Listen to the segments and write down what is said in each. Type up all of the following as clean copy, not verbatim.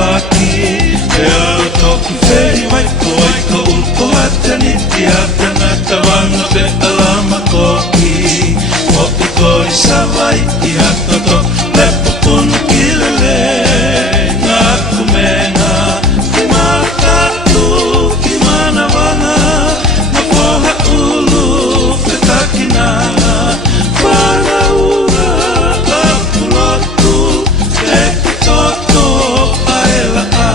paki Te ao toki wheri waiko waiko ulko hata ni te atana Tawanga pe alama koki O i kori sawai i hatoto Lepo punu kilele Ngā kumenga Ki mātatu ki mana wanga Na poha ulu Whetaki nanga Whana ura Lapulotu Te kitoto Aela a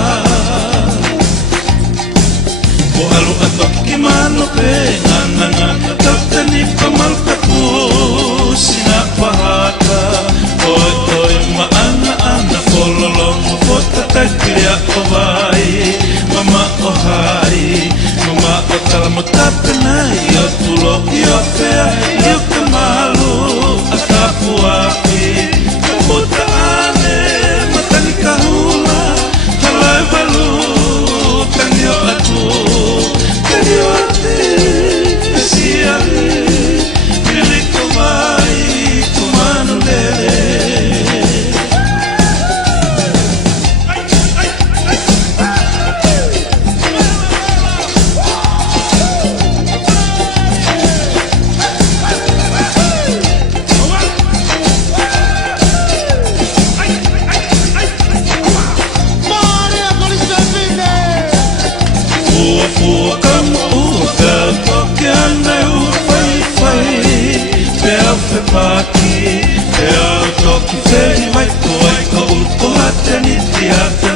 O alu atoki ki mano pe Ngana ngana Taptani pamalkapu Sina pahaka Oi oi maana ana Pololongo fota takiria o vai Mama o hai Mama o talamatapena Io tulo io fea Io kamalu Atapu api Kaputa ane Matani kahula Halai balu Kanyo atu Kanyo ate Esiari Miliko vai Kumanu lele Fua kama uta Toke ane ufai fai Pea fe paki Pea toki wheri waiko waiko Ulko hate ni te hata